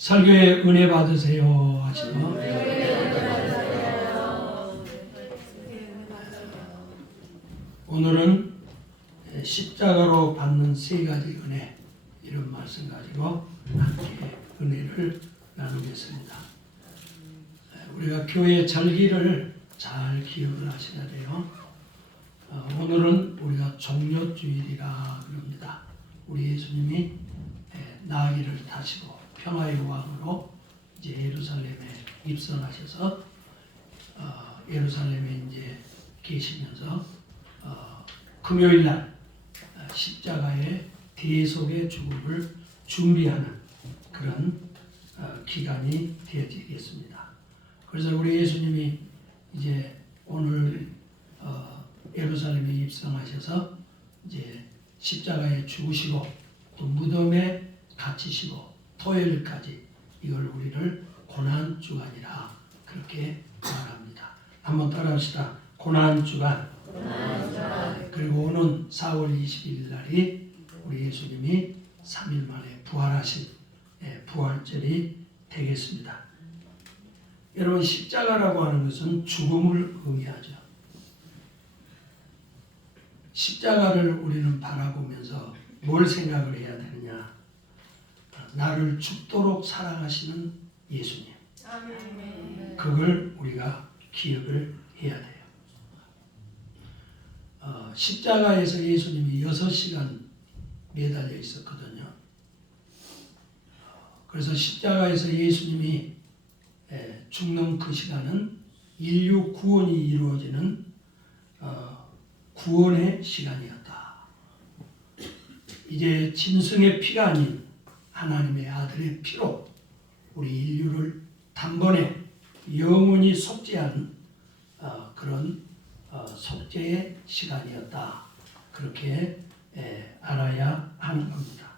설교에 은혜 받으세요 하시면 오늘은 십자가로 받는 세 가지 은혜, 이런 말씀 가지고 함께 은혜를 나누겠습니다. 우리가 교회 절기를 잘 기억을 하셔야 돼요. 오늘은 우리가 종료주일이라 그럽니다. 우리 예수님이 나귀를 타시고 평화의 왕으로 이제 예루살렘에 입성하셔서 예루살렘에 이제 계시면서 금요일 날 십자가의 대속의 죽음을 준비하는 그런 기간이 되어지겠습니다. 그래서 우리 예수님이 이제 오늘 예루살렘에 입성하셔서 이제 십자가에 죽으시고 또 무덤에 갇히시고 토요일까지 이걸 우리를 고난 주간이라 그렇게 말합니다. 한번 따라합시다. 고난 주간. 그리고 오는 4월 20일 날이 우리 예수님이 3일 만에 부활하신 부활절이 되겠습니다. 여러분, 십자가라고 하는 것은 죽음을 의미하죠. 십자가를 우리는 바라보면서 뭘 생각을 해야 되느냐? 나를 죽도록 사랑하시는 예수님. 그걸 우리가 기억을 해야 돼요. 십자가에서 예수님이 6시간 매달려 있었거든요. 그래서 십자가에서 예수님이 죽는 그 시간은 인류 구원이 이루어지는 구원의 시간이었다. 이제 짐승의 피가 아닌 하나님의 아들의 피로 우리 인류를 단번에 영원히 속죄한 그런 속죄의 시간이었다. 그렇게 알아야 하는 겁니다.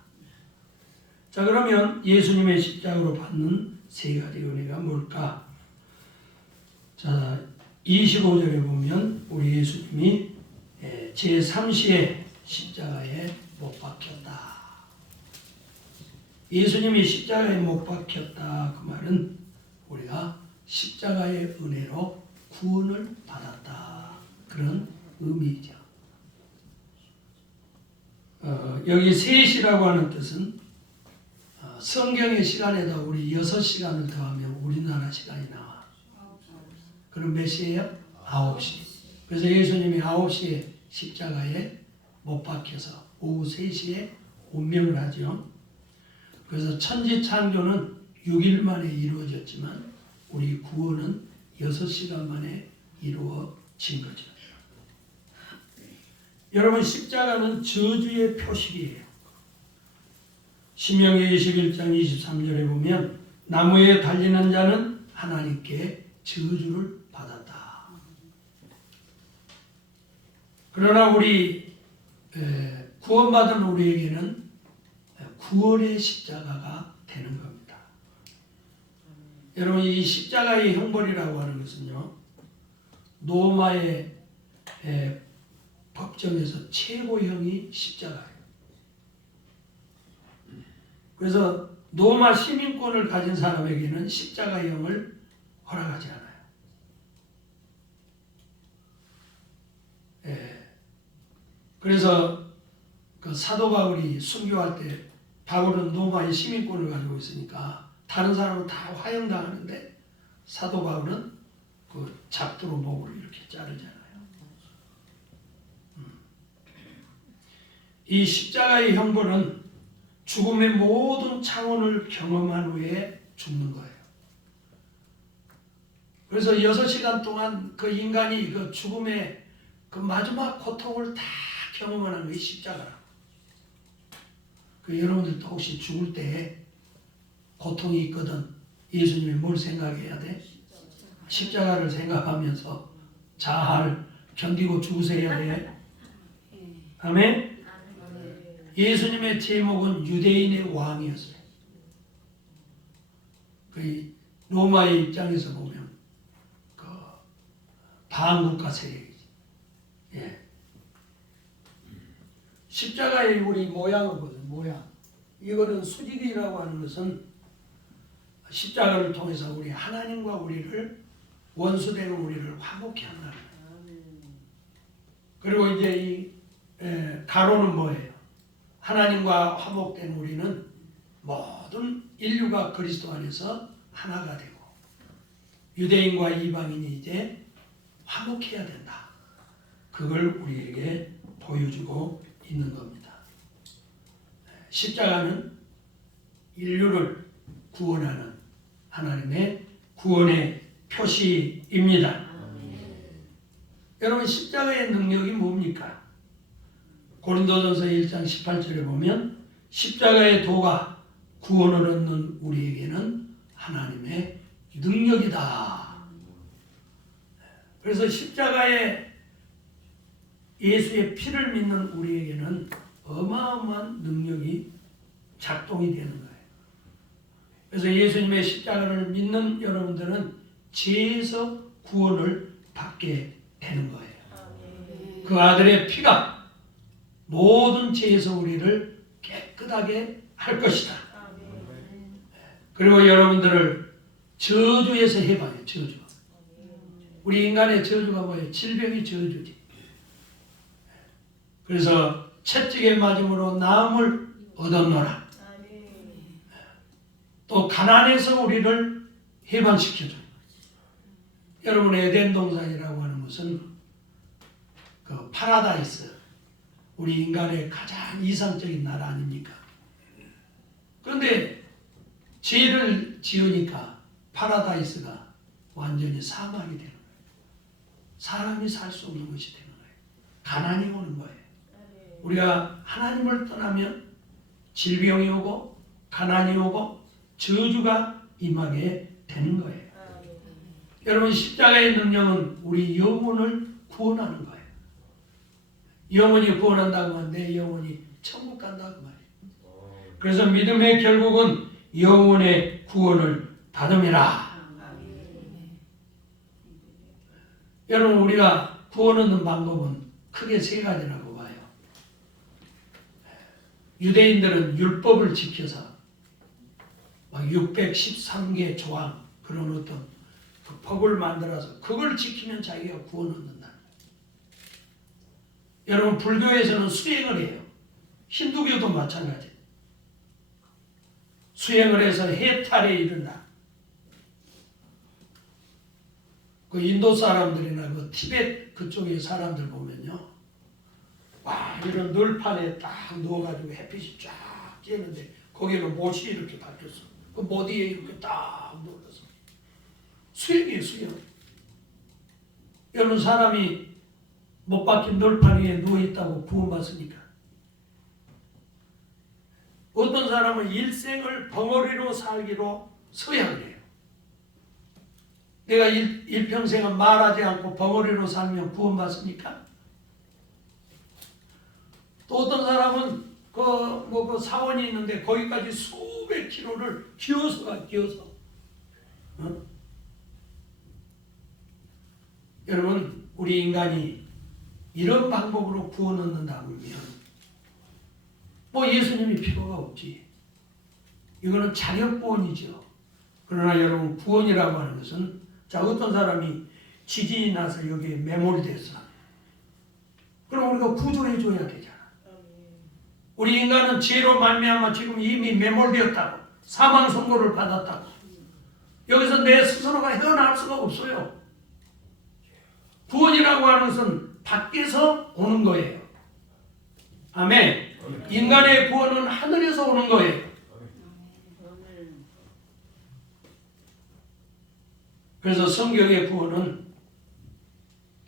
자, 그러면 예수님의 십자가로 받는 세 가지 은혜가 뭘까? 자, 25절에 보면 우리 예수님이 제3시에 십자가에 못 박혔다. 예수님이 십자가에 못 박혔다. 그 말은 우리가 십자가의 은혜로 구원을 받았다. 그런 의미죠. 여기 3시라고 하는 뜻은 성경의 시간에다 우리 6시간을 더하면 우리나라 시간이 나와. 그럼 몇 시예요? 9시. 그래서 예수님이 9시에 십자가에 못 박혀서 오후 3시에 운명을 하죠. 그래서 천지 창조는 6일 만에 이루어졌지만 우리 구원은 6시간 만에 이루어진 거죠. 여러분, 십자가는 저주의 표식이에요. 신명기 21장 23절에 보면 나무에 달리는 자는 하나님께 저주를 받았다. 그러나 우리 구원받은 우리에게는 구원의 십자가가 되는 겁니다. 여러분, 이 십자가의 형벌이라고 하는 것은요, 로마의 법정에서 최고형이 십자가예요. 그래서 로마 시민권을 가진 사람에게는 십자가형을 허락하지 않아요. 그래서 그 사도 바울이 순교할 때 바울은 로마의 시민권을 가지고 있으니까 다른 사람은 다 화형당하는데 사도 바울은 그 작두로 목을 이렇게 자르잖아요. 이 십자가의 형벌은 죽음의 모든 차원을 경험한 후에 죽는 거예요. 그래서 6시간 동안 그 인간이 그 죽음의 그 마지막 고통을 다 경험하는 게 십자가라고. 여러분들도 혹시 죽을 때 고통이 있거든 예수님이 뭘 생각해야 돼? 십자가를 생각하면서 잘 견디고 죽으셔야 돼. 아멘? 예수님의 제목은 유대인의 왕이었어요. 그 로마의 입장에서 보면 그 반국가 세력이지. 십자가의 우리 모양을 보세요. 모양. 이거는 수직이라고 하는 것은 십자가를 통해서 우리 하나님과 우리를 원수되는 우리를 화목케 한다는 거예요. 그리고 이제 이 가로는 뭐예요? 하나님과 화목된 우리는 모든 인류가 그리스도 안에서 하나가 되고 유대인과 이방인이 이제 화목해야 된다. 그걸 우리에게 보여주고 있는 겁니다. 십자가는 인류를 구원하는 하나님의 구원의 표시입니다. 여러분 십자가의 능력이 뭡니까? 고린도전서 1장 18절에 보면 십자가의 도가 구원을 얻는 우리에게는 하나님의 능력이다. 그래서 십자가에 예수의 피를 믿는 우리에게는 어마어마한 능력이 작동이 되는 거예요. 그래서 예수님의 십자가를 믿는 여러분들은 죄에서 구원을 받게 되는 거예요. 그 아들의 피가 모든 죄에서 우리를 깨끗하게 할 것이다. 그리고 여러분들을 저주에서 해봐요. 저주. 우리 인간의 저주가 뭐예요? 질병이 저주지. 그래서 채찍에 맞음으로 나음을 얻었노라. 또 가난해서 우리를 해방시켜줘. 여러분 에덴 동산이라고 하는 것은 그 파라다이스, 우리 인간의 가장 이상적인 나라 아닙니까? 그런데 죄를 지으니까 파라다이스가 완전히 사막이 되는 거예요. 사람이 살 수 없는 것이 되는 거예요. 가난이 오는 거예요. 우리가 하나님을 떠나면 질병이 오고 가난이 오고 저주가 임하게 되는 거예요. 여러분 십자가의 능력은 우리 영혼을 구원하는 거예요. 영혼이 구원한다고 하면 내 영혼이 천국 간다고 말이에요. 그래서 믿음의 결국은 영혼의 구원을 받음이라. 여러분 우리가 구원 얻는 방법은 크게 세 가지라고 봐요. 유대인들은 율법을 지켜서 613개 조항 그런 어떤 그 법을 만들어서 그걸 지키면 자기가 구원 얻는다. 여러분 불교에서는 수행을 해요. 힌두교도 마찬가지. 수행을 해서 해탈에 이른다. 그 인도 사람들이나 그 티베트 그쪽의 사람들 보면요, 와 이런 널판에 딱 누워가지고 햇빛이 쫙 쬐는데 거기는 못이 이렇게 박혔어. 그 못 위에 이렇게 딱 누워서 수행이에요, 수행. 여러분 사람이 못 박힌 널판 위에 누워 있다고 구원받습니까? 어떤 사람은 일생을 벙어리로 살기로 서약을 해요. 내가 일평생은 말하지 않고 벙어리로 살면 구원받습니까? 또 어떤 사람은 그 사원이 있는데 거기까지 수백 킬로를 기어서 가. 어? 여러분 우리 인간이 이런 방법으로 구원 얻는다 하면 뭐 예수님이 필요가 없지. 이거는 자력 구원이죠. 그러나 여러분 구원이라고 하는 것은 자 어떤 사람이 지진이 나서 여기에 매몰됐어. 그럼 우리가 구조해 줘야 되잖아. 우리 인간은 죄로 말미암아 지금 이미 매몰되었다고 사망 선고를 받았다고. 여기서 내 스스로가 헤어나올 수가 없어요. 구원이라고 하는 것은 밖에서 오는 거예요. 아멘. 인간의 구원은 하늘에서 오는 거예요. 그래서 성경의 구원은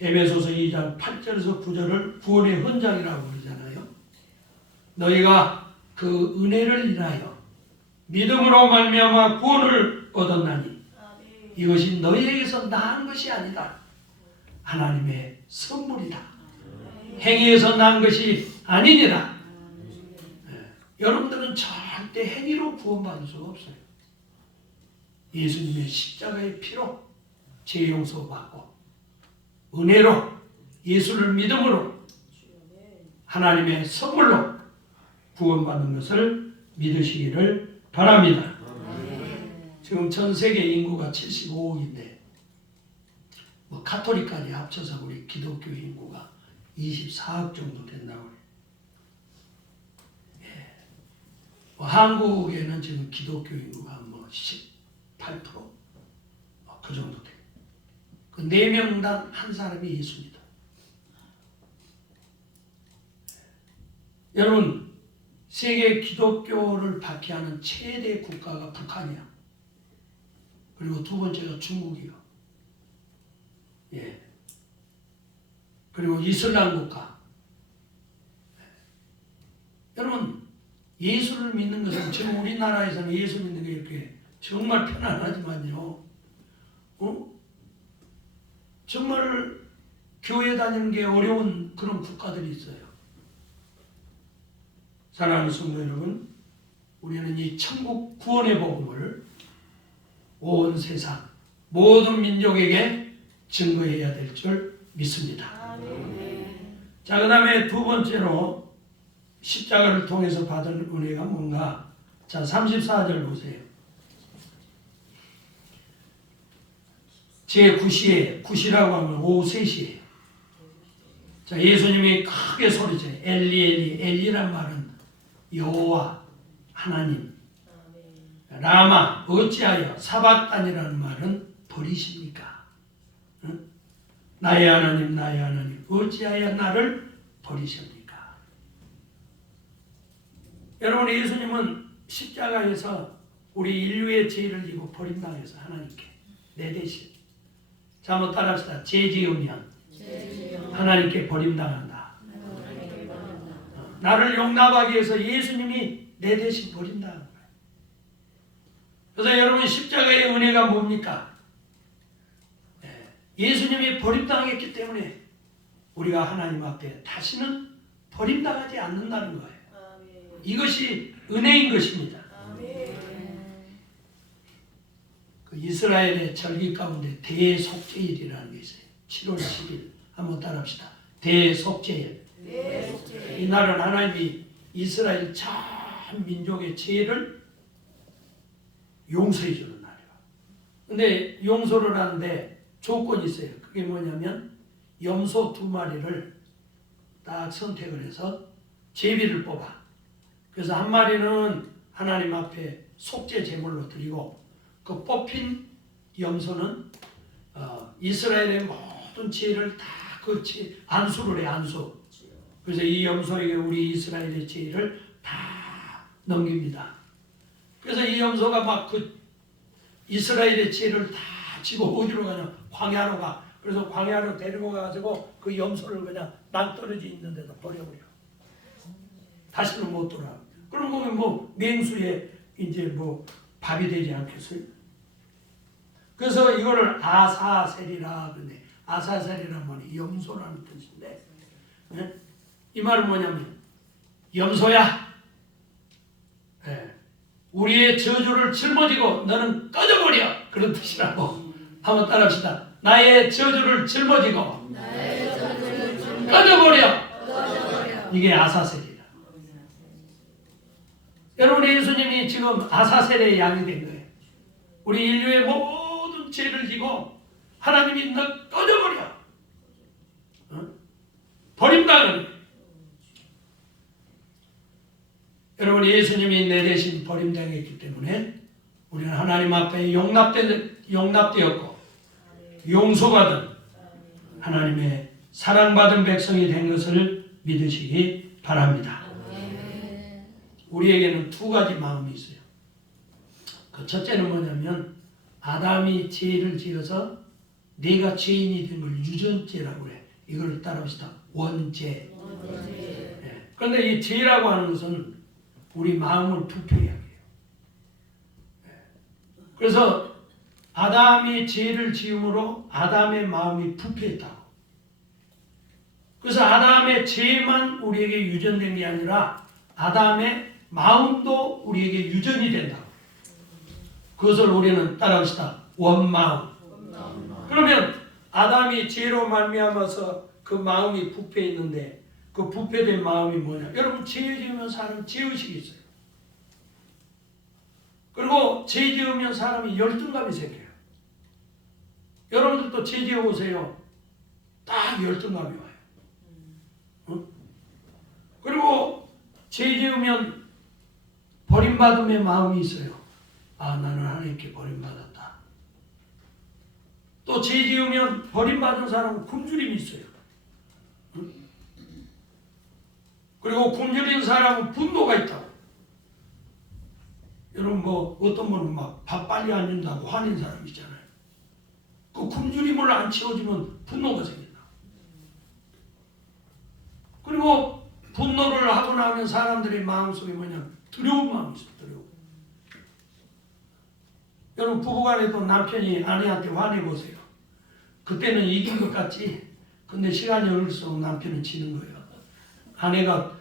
에베소서 2장 8절에서 9절을 구원의 헌장이라고 그러잖아요. 너희가 그 은혜를 인하여 믿음으로 말미암아 구원을 얻었나니 이것이 너희에게서 난 것이 아니다. 하나님의 선물이다. 행위에서 난 것이 아니니라. 여러분들은 절대 행위로 구원받을 수가 없어요. 예수님의 십자가의 피로 죄 용서받고 은혜로 예수를 믿음으로 하나님의 선물로 구원받는 것을 믿으시기를 바랍니다. 지금 전 세계 인구가 75억인데 뭐 카톨릭까지 합쳐서 우리 기독교 인구가 24억 정도 된다고 해요. 예. 뭐 한국에는 지금 기독교 인구가 뭐 18%? 그 정도 돼요. 그 4명당 한 사람이 예수입니다. 여러분, 세계 기독교를 박해하는 최대 국가가 북한이야. 그리고 두 번째가 중국이요. 예. 그리고 이슬람 국가. 여러분, 예수를 믿는 것은 지금 우리나라에서는 예수 믿는 게 이렇게 정말 편안하지만요. 정말 교회 다니는 게 어려운 그런 국가들이 있어요. 사랑하는 성도 여러분, 우리는 이 천국 구원의 복음을 온 세상 모든 민족에게 증거해야 될 줄 믿습니다. 자, 그 다음에 두 번째로 십자가를 통해서 받을 은혜가 뭔가? 자, 34절 보세요. 제9시에, 9시라고 하면 오후 3시에요. 자, 예수님이 크게 소리쳐요. 엘리 엘리, 엘리란 말은 여호와 하나님. 라마 어찌하여 사박단이라는 말은 버리십니까? 응? 나의 하나님 나의 하나님 어찌하여 나를 버리십니까? 여러분, 예수님은 십자가에서 우리 인류의 죄를 지고 버림당해서 하나님께 내 대신, 자, 한번 따라합시다. 죄 지으면 하나님께 버림당한다. 나를 용납하기 위해서 예수님이 내 대신 버린다는 거예요. 그래서 여러분, 십자가의 은혜가 뭡니까? 예수님이 버림당했기 때문에 우리가 하나님 앞에 다시는 버림당하지 않는다는 거예요. 이것이 은혜인 것입니다. 그 이스라엘의 절기 가운데 대속죄일이라는 게 있어요. 7월 10일 한번 따라합시다. 대속죄일. 이날은 하나님이 이스라엘 전 민족의 죄를 용서해 주는 날이에요. 근데 용서를 하는데 조건이 있어요. 그게 뭐냐면 염소 2마리를 딱 선택을 해서 제비를 뽑아. 그래서 한 마리는 하나님 앞에 속죄 제물로 드리고, 그 뽑힌 염소는 이스라엘의 모든 죄를 다 그 안수를 해, 안수. 그래서 이 염소에게 우리 이스라엘의 죄를 다 넘깁니다. 그래서 이 염소가 막 그 이스라엘의 죄를 다 지고 어디로 가냐? 광야로 가. 그래서 광야로 데리고 가가지고 그 염소를 그냥 낭떠러지 있는 데다 버려버려. 다시는 못 돌아. 그럼 거기 뭐 맹수에 이제 뭐 밥이 되지 않겠어요? 그래서 이거를 아사셀이라 그러는데, 아사셀이란 말이 염소라는 뜻인데, 네? 이 말은 뭐냐면 염소야, 네. 우리의 저주를 짊어지고 너는 꺼져버려, 그런 뜻이라고. 한번 따라합시다. 나의 저주를 짊어지고 꺼져버려. 이게 아사셀이라. 여러분, 예수님이 지금 아사셀의 양이 된 거예요. 우리 인류의 모든 죄를 지고 하나님이 너 꺼져버려, 버림당하는. 여러분, 예수님이 내 대신 버림당했기 때문에 우리는 하나님 앞에 용납되었고 용서받은 하나님의 사랑받은 백성이 된 것을 믿으시기 바랍니다. 우리에게는 두 가지 마음이 있어요. 그 첫째는 뭐냐면 아담이 죄를 지어서 내가 죄인이 된 걸 유전죄라고 해. 이걸 따라합시다. 원죄. 네. 그런데 이 죄라고 하는 것은 우리 마음을 부패하게 해요. 네. 그래서 아담이 죄를 지음으로 아담의 마음이 부패했다고. 그래서 아담의 죄만 우리에게 유전된 게 아니라 아담의 마음도 우리에게 유전이 된다고. 그것을 우리는 따라합시다. 원마음. 그러면 아담이 죄로 말미암아서 그 마음이 부패했는데, 그 부패된 마음이 뭐냐? 여러분, 죄 지으면 사람 죄의식이 있어요. 그리고 죄 지으면 사람이 열등감이 생겨요. 여러분들도 죄 지어 보세요. 딱 열등감이 와요. 응? 그리고 죄 지으면 버림받음의 마음이 있어요. 아, 나는 하나님께 버림받았다. 또 죄 지으면 버림받은 사람은 굶주림이 있어요. 응? 그리고 굶주린 사람은 분노가 있다고. 여러분 뭐 어떤 분은 막 밥 빨리 안 준다고 화낸 사람 있잖아요. 그 굶주림을 안 채워주면 분노가 생긴다. 그리고 분노를 하고 나면 사람들의 마음속에 뭐냐 두려운 마음이 있어요. 두려움. 여러분 부부간에도 남편이 아내한테 화내보세요. 그때는 이긴 것 같지. 근데 시간이 흘릴수록 남편은 지는 거예요. 아내가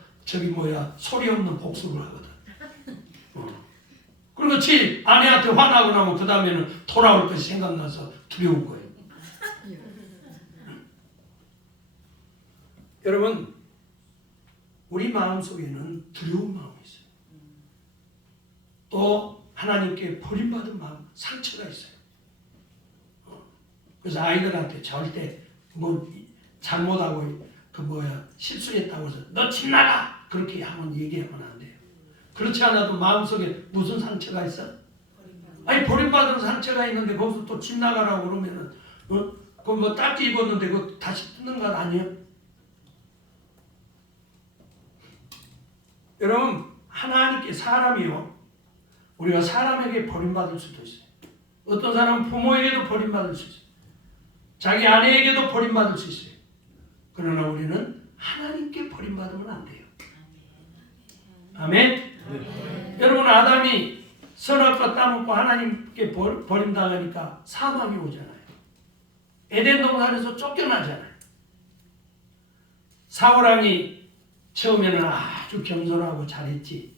소리 없는 복수를 하거든. 그리고 아내한테 화나고 나면 그 다음에는 돌아올 것이 생각나서 두려운 거예요. 여러분 우리 마음속에는 두려운 마음이 있어요. 또 하나님께 버림받은 마음, 상처가 있어요. 그래서 아이들한테 절대 뭐 잘못하고 실수했다고 해서 너 집 나가! 그렇게 하면 얘기하면 안 돼요. 그렇지 않아도 마음속에 무슨 상처가 있어? 아니 버림받은 상처가 있는데 거기서 또 집 나가라고 그러면은 그 뭐 딱지 입었는데 그거 다시 뜯는 건 아니에요? 여러분 하나님께 사람이요. 우리가 사람에게 버림받을 수도 있어요. 어떤 사람은 부모에게도 버림받을 수 있어요. 자기 아내에게도 버림받을 수 있어요. 그러나 우리는 하나님께 버림받으면 안 돼요. 아멘? 네. 여러분 아담이 선악과 따먹고 하나님께 버림당하니까 사망이 오잖아요. 에덴 동산에서 쫓겨나잖아요. 사울왕이 처음에는 아주 겸손하고 잘했지.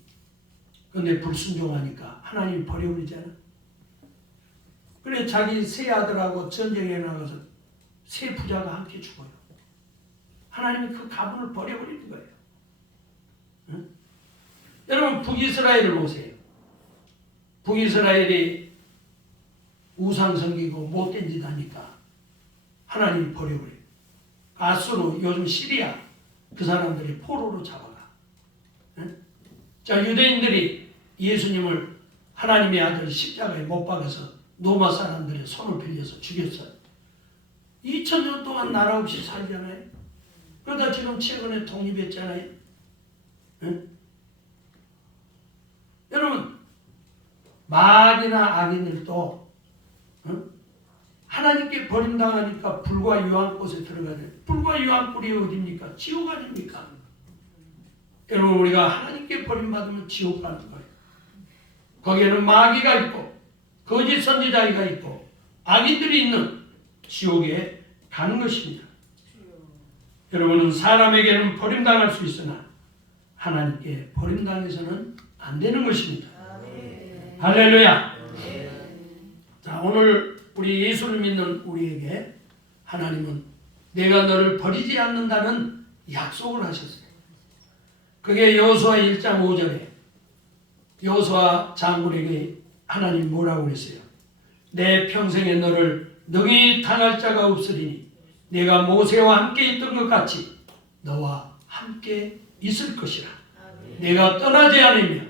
근데 불순종하니까 하나님이 버려버리잖아. 그래 자기 세 아들하고 전쟁에 나가서 세 부자가 함께 죽어요. 하나님이 그 가문을 버려버리는 거예요. 응? 여러분 북이스라엘을 보세요. 북이스라엘이 우상 섬기고 못된 짓 하니까 하나님이 버려버려요. 아수르 요즘 시리아 그 사람들이 포로로 잡아가. 응? 자 유대인들이 예수님을 하나님의 아들 십자가에 못 박아서 로마 사람들의 손을 빌려서 죽였어요. 2000년 동안 나라 없이 살잖아요. 그러다 지금 최근에 독립했잖아요. 응? 여러분 마귀나 악인들도 응? 하나님께 버림당하니까 불과 유황꽃에 들어가야 돼요. 불과 유황불이 어디입니까? 지옥 아닙니까? 여러분 우리가 하나님께 버림받으면 지옥 가는 거예요. 거기에는 마귀가 있고 거짓 선지자가 있고 악인들이 있는 지옥에 가는 것입니다. 여러분은 사람에게는 버림당할 수 있으나 하나님께 버림당해서는 안 되는 것입니다. 할렐루야. 자 오늘 우리 예수를 믿는 우리에게 하나님은 내가 너를 버리지 않는다는 약속을 하셨어요. 그게 여호수아 1장 5절에 여호수아 장군에게 하나님 뭐라고 그랬어요? 내 평생에 너를 능히 당할 자가 없으리니 내가 모세와 함께 있던 것 같이 너와 함께 있을 것이라. 내가 떠나지 않으며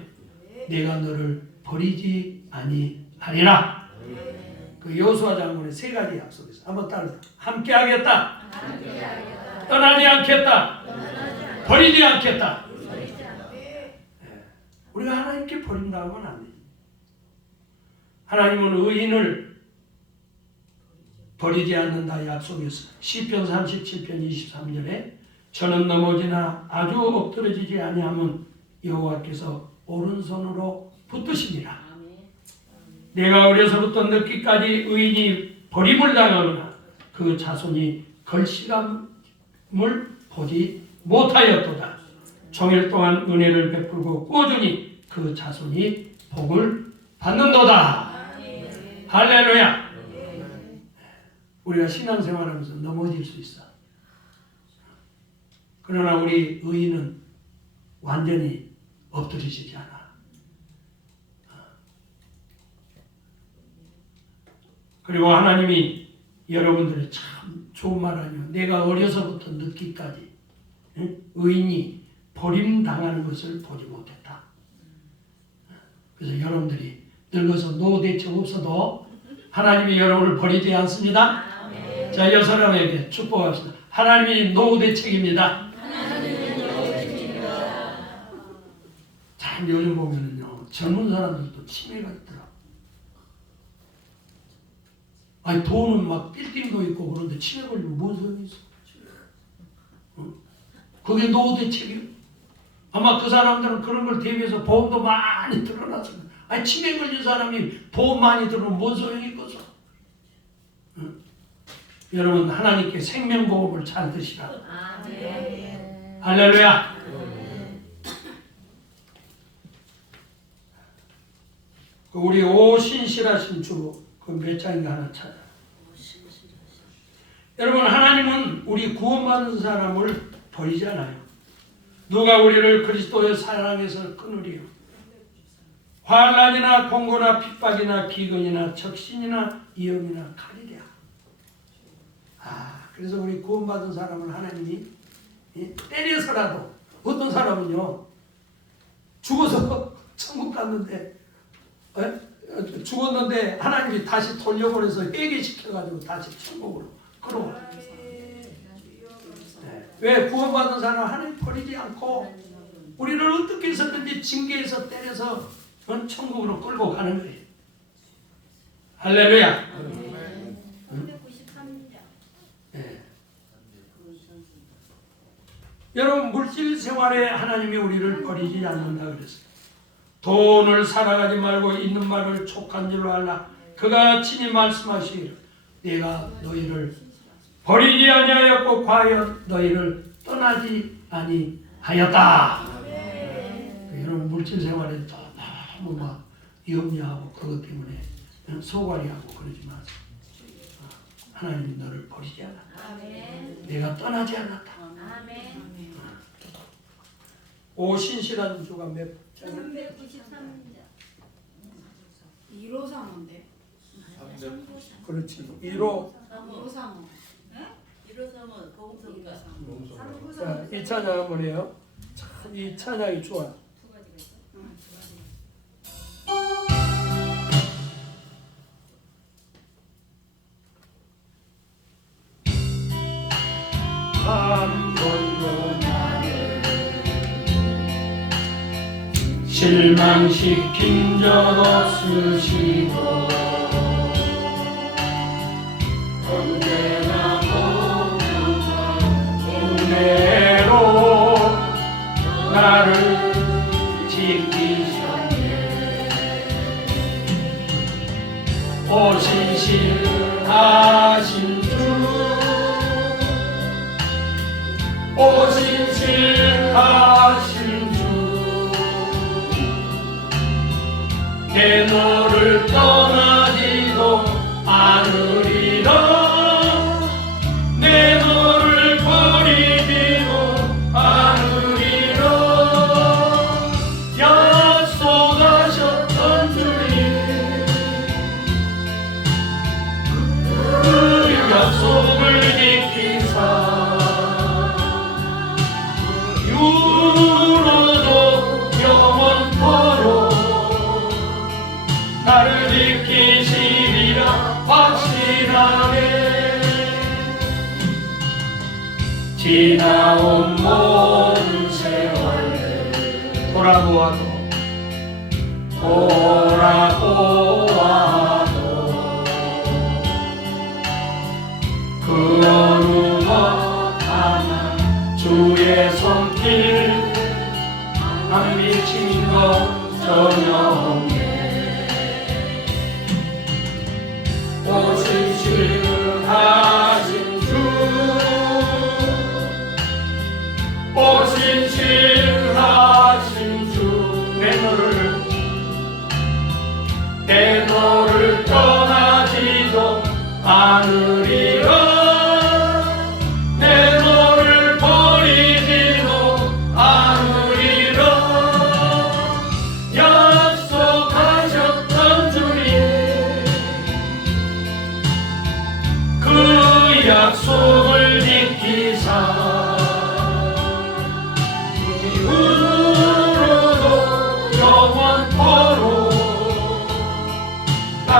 내가 너를 버리지 아니하리라. 그 여호수아 장군의 세 가지 약속이 있어요. 한번 따라서 함께 하겠다. 떠나지 않겠다. 버리지 않겠다. 우리가 하나님께 버린다고는 안 돼요. 하나님은 의인을 버리지 않는다 약속했어요. 시편 37편 23절에 저는 넘어지나 아주 엎드러지지 아니하면 여호와께서 오른손으로 붙드시니라. 내가 어려서부터 늙기까지 의인이 버림을 당하거나 그 자손이 걸시감을 보지 못하였도다. 종일 동안 은혜를 베풀고 꾸준히 그 자손이 복을 받는도다. 할렐루야. 우리가 신앙생활하면서 넘어질 수 있어. 그러나 우리 의인은 완전히 엎드리시지 않아. 그리고 하나님이 여러분들의 참 좋은 말 아니요. 내가 어려서부터 늦기까지 의인이 버림당하는 것을 보지 못했다. 그래서 여러분들이 늙어서 노대책 없어도 하나님이 여러분을 버리지 않습니다. 자, 이 사람에게 축복합시다. 하나님이 노대책입니다. 참 요즘 보면은요, 젊은 사람들도 치매가 있더라. 아니 돈은 막 빌딩도 있고 그런데 치매 걸리면 뭔 소용이 있어? 그게 노대책이요? 아마 그 사람들은 그런 걸 대비해서 보험도 많이 들어놨습니다. 아니 치매 걸린 사람이 보험 많이 들으면 뭔 소용이 있겠어? 여러분 하나님께 생명보험을 잘 드시라. 할렐루야. 우리 오신실하신 주 그 몇 장인가 하나 찾아. 여러분 하나님은 우리 구원받은 사람을 버리지 않아요. 누가 우리를 그리스도의 사랑에서 끊으리요? 환난이나 공고나 핍박이나 기근이나 적신이나 위험이나 칼이랴. 그래서 우리 구원받은 사람을 하나님이 때려서라도, 어떤 사람은요 죽어서 천국 갔는데 죽었는데 하나님이 다시 돌려보내서 회개시켜가지고 다시 천국으로 끌어와. 왜? 구원받은 사람 하나님 버리지 않고 우리를 어떻게 해서든지 징계해서 때려서 천국으로 끌고 가는 거예요. 할렐루야. 여러분 물질 생활에 하나님이 우리를 버리지 않는다 그랬어요. 돈을 살아가지 말고 있는 말을 촉한 줄로 알라. 그가 친히 말씀하시기를 내가 너희를 버리지 아니하였고 과연 너희를 떠나지 아니하였다. 여러분 물질 생활에 너무 막 염려하고 그것 때문에 소관이하고 그러지 마세요. 하나님이 너를 버리지 않았다. 내가 떠나지 않았다. 오신실한 주가 몇 장? 393장. 1호 상어인데. 그렇지. 1호. 1호 상어. 1호 상어 공성가. 자, 이 찬양 한번 해요. 참, 이 찬양이 좋아요. 두 가지가 있어? 응, 두 가지. 한 번도 나를 실망시킨 적 없으시고 언제나 은혜로 나를 지키셨네. 오신실하신 주 오신실하신 주 내 너를 떠나지도 않으리라. 내 너를 버리지도 않으리라. 약속하셨던 주님 그 약속을 지키사 유로도 영원토록 나를 지키시리라 확신하네. 지나온 모든 세월 돌아보아도 그 어느 것 하나 주의 손길 안 미친 것 전혀 없네. 오신실하신 주 오신실하신 주 내 너를 떠나지도 않으리라. 내 너를 버리지도 않으리라. 약속하셨던 주님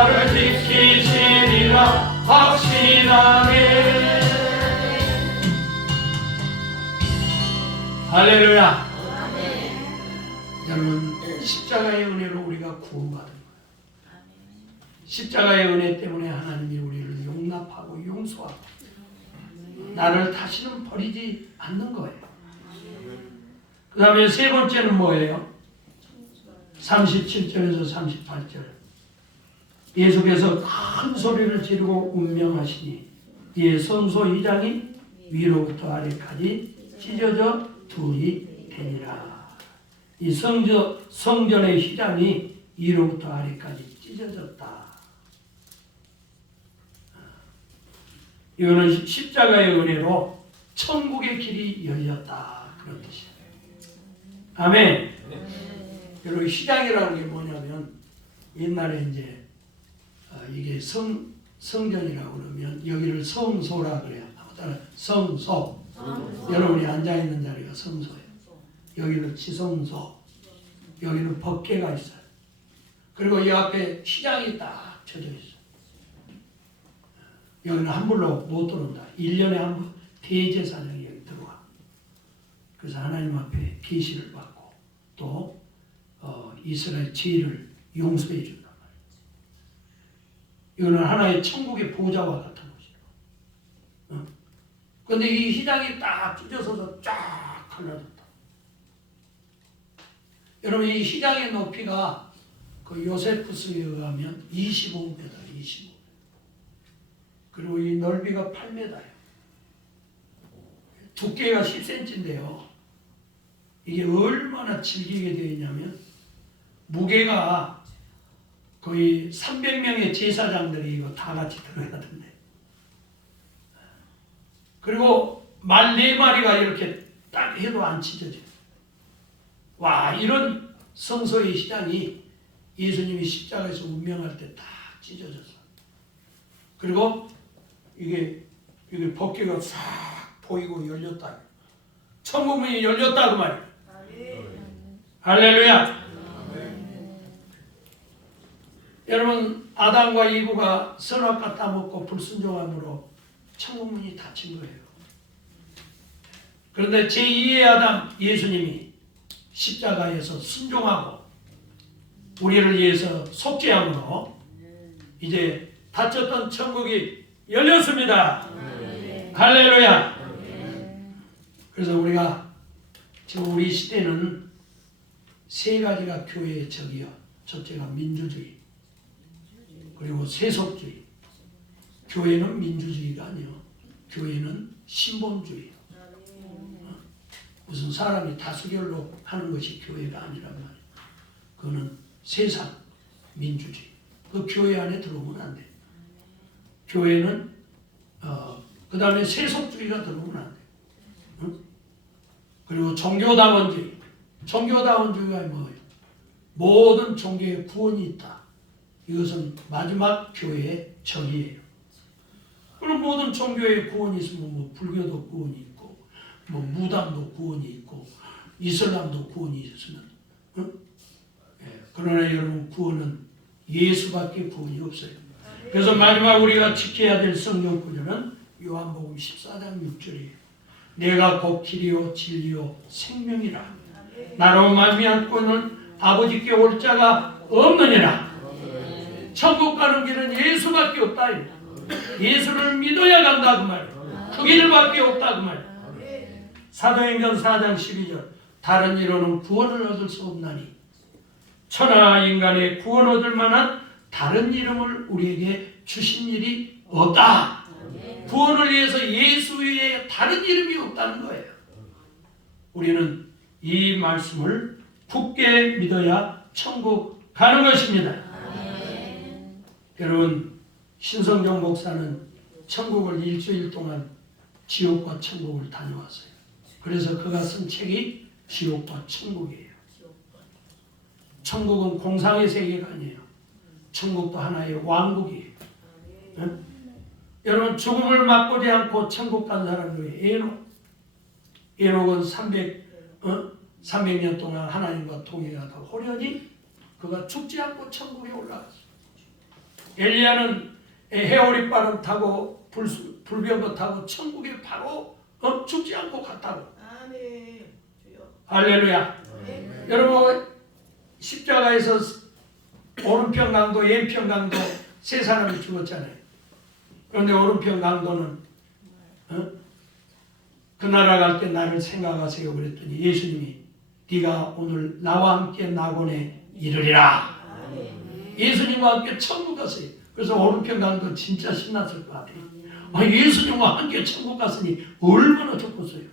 나를 지키시리라 확신하네. 할렐루야. 여러분, 십자가의 은혜로 우리가 구원받은 거예요. 십자가의 은혜 때문에 하나님이 우리를 용납하고 용서하고 나를 다시는 버리지 않는 거예요. 그 다음에 세 번째는 뭐예요? 37절에서 38절. 예수께서 큰 소리를 지르고 운명하시니 이에 성소 2장이 위로부터 아래까지 찢어져 둘이 되니라. 이 성전의 휘장이 위로부터 아래까지 찢어졌다. 이거는 십자가의 은혜로 천국의 길이 열렸다, 그런 뜻이에요. 아멘. 그리고 휘장이라는 게 뭐냐면 옛날에 이제 이게 성전이라고 그러면 여기를 성소라 그래요. 아무튼 성소. 여러분이 앉아 있는 자리가 성소예요. 여기는 지성소. 여기는 법궤가 있어요. 그리고 이 앞에 휘장이 딱 쳐져 있어요. 여기는 함부로 못 들어온다. 1년에 한 번 대제사장이 여기 들어와. 그래서 하나님 앞에 계시를 받고 또 이스라엘 죄를 용서해 준단 말이에요. 이거는 하나의 천국의 보좌와 같은 곳이에요. 그런데 이 휘장이 딱 찢어져서 쫙 갈라졌다. 여러분, 이 휘장의 높이가 그 요세푸스에 의하면 25m, 25m. 그리고 이 넓이가 8m예요. 두께가 10cm인데요. 이게 얼마나 질기게 되어 있냐면 무게가 거의 300명의 제사장들이 이거 다 같이 들어야 된대. 그리고 말 4마리가 이렇게 딱 해도 안 찢어져요. 와, 이런 성소의 휘장이 예수님이 십자가에서 운명할 때 다 찢어졌어. 그리고 이게 법궤가 싹 보이고 열렸다. 천국문이 열렸다 그 말이에요. 할렐루야. 여러분, 아담과 이브가 선악과 따먹고 불순종함으로 천국문이 닫힌 거예요. 그런데 제2의 아담 예수님이 십자가에서 순종하고 우리를 위해서 속죄함으로 이제 닫혔던 천국이 열렸습니다. 할렐루야. 그래서 우리가 지금 우리 시대는 세 가지가 교회의 적이요. 첫째가 민주주의, 그리고 세속주의. 교회는 민주주의가 아니요. 교회는 신본주의. 무슨 사람이 다수결로 하는 것이 교회가 아니란 말이에요. 그거는 세상 민주주의. 그 교회 안에 들어오면 안 돼. 교회는 그 다음에 세속주의가 들어오면 안 돼. 응? 그리고 종교다원주의. 종교다원주의가 뭐예요? 모든 종교에 구원이 있다. 이것은 마지막 교회의 적이에요. 그럼 모든 종교에 구원이 있으면 뭐 불교도 구원이 있고, 뭐 무당도 구원이 있고, 이슬람도 구원이 있으면, 응? 예, 그러나 여러분, 구원은 예수밖에 구원이 없어요. 그래서 마지막 우리가 지켜야 될 성경 구절은 요한복음 14장 6절이에요. 내가 곧 길이요 진리요 생명이라. 나로 말미암고는 아버지께 올 자가 없느니라. 천국 가는 길은 예수밖에 없다. 예수를 믿어야 간다 그 말이에요. 그 길밖에 없다 그 말이에요. 사도행전 4장 12절. 다른 이로는 구원을 얻을 수 없나니 천하 인간의 구원 얻을 만한 다른 이름을 우리에게 주신 일이 없다. 구원을 위해서 예수 외에 다른 이름이 없다는 거예요. 우리는 이 말씀을 굳게 믿어야 천국 가는 것입니다. 여러분, 신성정 목사는 천국을 일주일 동안 지옥과 천국을 다녀왔어요. 그래서 그가 쓴 책이 지옥과 천국이에요. 천국은 공상의 세계가 아니에요. 천국도 하나의 왕국이에요. 네? 여러분, 죽음을 맛보지 않고 천국 간 사람 중에 에녹은 300년 동안 하나님과 통해가다 호련히 그가 죽지 않고 천국에 올라갔어요. 엘리야는 해오리 바람 타고 불병거 타고 천국에 바로 죽지 않고 갔다고. 아멘. 주여. 할렐루야. 아멘. 여러분 십자가에서 오른편 강도 왼편 강도 세 사람이 죽었잖아요. 그런데 오른편 강도는 그 나라 갈 때 나를 생각하세요 그랬더니 예수님이 네가 오늘 나와 함께 낙원에 이르리라. 예수님과 함께 천국 갔어요. 그래서 오른편 강도 진짜 신났을 것 같아요. 예수님과 함께 천국 갔으니 얼마나 좋겠어요.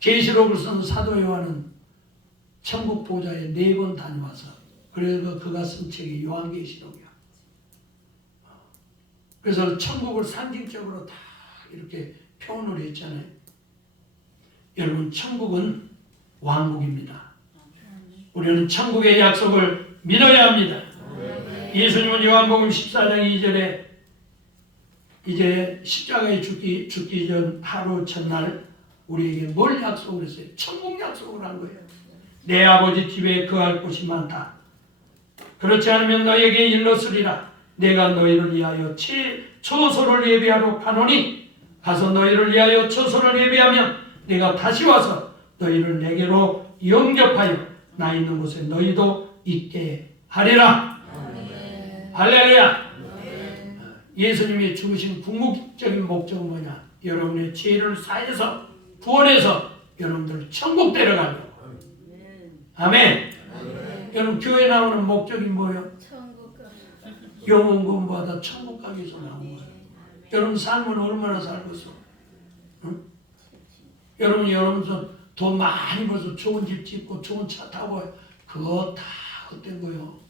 계시록을 쓴 사도 요한은 천국 보좌에 4번 다녀와서 그래서 그가 쓴 책이 요한계시록이야. 그래서 천국을 상징적으로 다 이렇게 표현을 했잖아요. 여러분 천국은 왕국입니다. 우리는 천국의 약속을 믿어야 합니다. 예수님은 요한복음 14장 2절에 이제 십자가에 죽기 전 하루 첫날 우리에게 뭘 약속을 했어요? 천국 약속을 한 거예요. 내 아버지 집에 거할 곳이 많다. 그렇지 않으면 너에게 일렀으리라. 내가 너희를 위하여 처소를 예비하러 가노니 가서 너희를 위하여 처소를 예비하면 내가 다시 와서 너희를 내게로 영접하여 나 있는 곳에 너희도 있게 하리라. 할렐루야. 예수님이 죽으신 궁극적인 목적은 뭐냐? 여러분의 죄를 사해서 구원해서 여러분들 천국 데려가려. 아멘. 여러분 교회 나오는 목적이 뭐예요? 영혼 공부하다 천국 가기 위해서 나온 거예요. 여러분 삶은 얼마나 살겠어? 응? 여러분서 돈 많이 벌어서 좋은 집 짓고 좋은 차 타고 그거 다 헛된 거예요.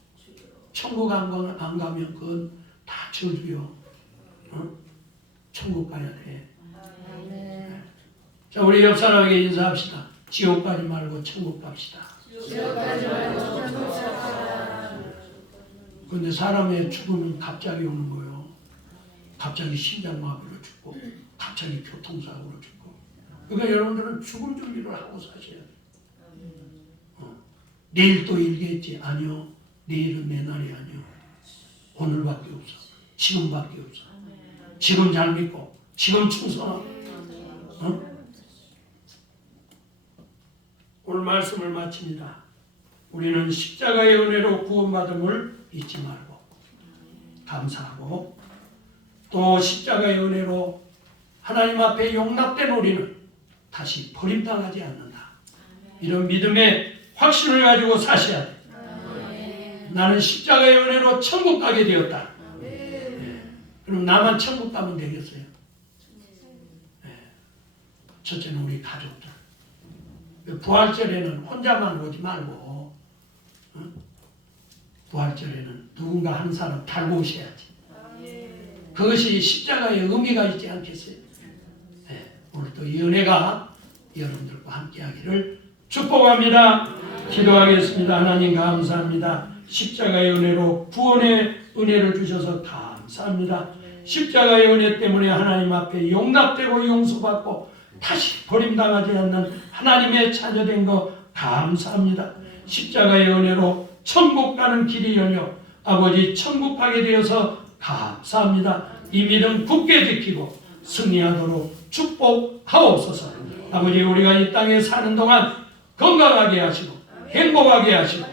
천국 안 가면 그건 다 저주요. 천국 가야 돼. 자, 우리 옆 사람에게 인사합시다. 지옥 가지 말고 천국 갑시다. 근데 사람의 죽음은 갑자기 오는 거예요. 갑자기 심장마비로 죽고, 갑자기 교통사고로 죽고. 그러니까 여러분들은 죽음 준비를 하고 사셔야 돼요. 내일 또 일겠지? 아니요. 내일은 내 날이 아니요. 오늘밖에 없어. 지금밖에 없어. 지금 잘 믿고, 지금 충성하고. 오늘 말씀을 마칩니다. 우리는 십자가의 은혜로 구원받음을 잊지 말고 감사하고 또 십자가의 은혜로 하나님 앞에 용납된 우리는 다시 버림당하지 않는다. 이런 믿음의 확신을 가지고 사셔야 돼. 나는 십자가의 은혜로 천국 가게 되었다. 그럼 나만 천국 가면 되겠어요? 첫째는 우리 가족들. 부활절에는 혼자만 오지 말고 부활절에는 누군가 한 사람 달고 오셔야지. 그것이 십자가의 의미가 있지 않겠어요? 오늘 또 이 은혜가 여러분들과 함께하기를 축복합니다. 기도하겠습니다. 하나님 감사합니다. 십자가의 은혜로 구원의 은혜를 주셔서 감사합니다. 십자가의 은혜 때문에 하나님 앞에 용납되고 용서받고 다시 버림당하지 않는 하나님의 자녀된 거 감사합니다. 십자가의 은혜로 천국 가는 길이 열려 아버지 천국 가게 되어서 감사합니다. 이 믿음 굳게 지키고 승리하도록 축복하옵소서. 아버지 우리가 이 땅에 사는 동안 건강하게 하시고 행복하게 하시고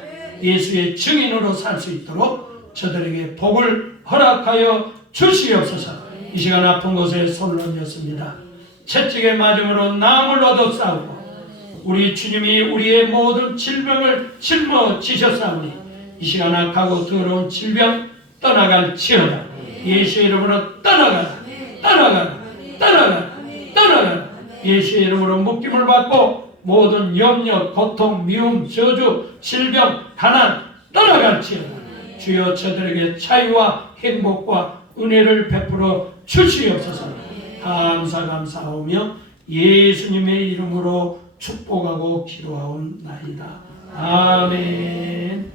예수의 증인으로 살 수 있도록 저들에게 복을 허락하여 주시옵소서. 이 시간 아픈 곳에 손을 얹었습니다. 채찍에 맞음으로 나음을 얻어 싸우고 우리 주님이 우리의 모든 질병을 짊어지셨사오니 이 시간 악하고 더러운 질병 떠나갈지어다. 예수의 이름으로 떠나가라. 예수의 이름으로 묶임을 받고 모든 염려, 고통, 미움, 저주, 질병, 가난 떠나갈지어다. 주여 저들에게 자유와 행복과 은혜를 베풀어 주시옵소서. 감사하오며 예수님의 이름으로 축복하고 기도하옵나이다. 아멘.